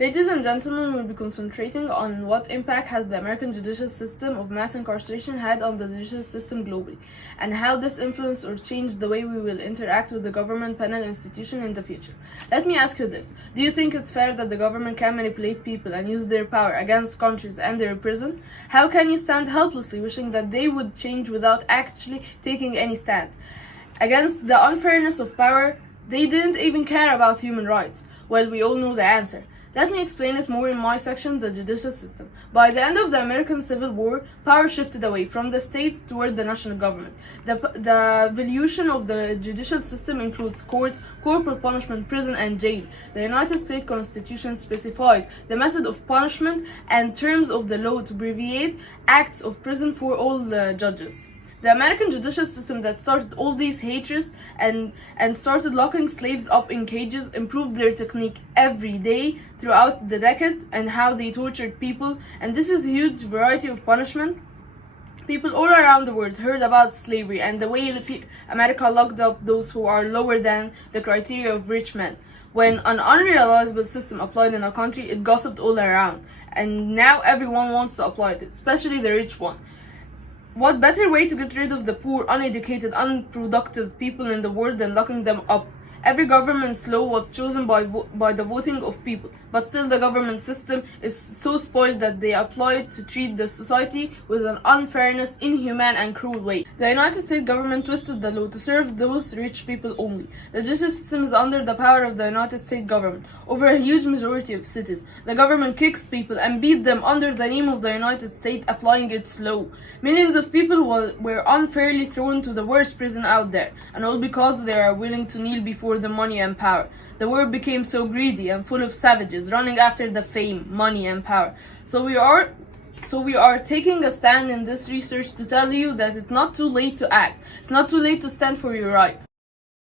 Ladies and gentlemen, we'll be concentrating on what impact has the American judicial system of mass incarceration had on the judicial system globally, and how this influenced or changed the way we will interact with the government penal institution in the future. Let me ask you this. Do you think it's fair that the government can manipulate people and use their power against countries and their prison? How can you stand helplessly wishing that they would change without actually taking any stand? Against the unfairness of power, they didn't even care about human rights. Well, we all know the answer. Let me explain it more in my section, the judicial system. By the end of the American Civil War, power shifted away from the states toward the national government. The evolution of the judicial system includes courts, corporal punishment, prison, and jail. The United States Constitution specifies the method of punishment and terms of the law to abbreviate acts of prison for all judges. The American judicial system that started all these hatreds and started locking slaves up in cages improved their technique every day throughout the decade and how they tortured people, and this is a huge variety of punishment. People all around the world heard about slavery and the way America locked up those who are lower than the criteria of rich men. When an unrealizable system applied in a country, it gossiped all around, and now everyone wants to apply it, especially the rich one. What better way to get rid of the poor, uneducated, unproductive people in the world than locking them up? Every government's law was chosen by the voting of people, but still the government system is so spoiled that they apply it to treat the society with an unfairness, inhumane and cruel way. The United States government twisted the law to serve those rich people only. The judicial system is under the power of the United States government over a huge majority of cities. The government kicks people and beat them under the name of the United States applying its law. Millions of people were unfairly thrown to the worst prison out there, and all because they are willing to kneel before the money and power. The world became so greedy and full of savages running after the fame, money and power. So we are taking a stand in this research to tell you that it's not too late to act. It's not too late to stand for your rights.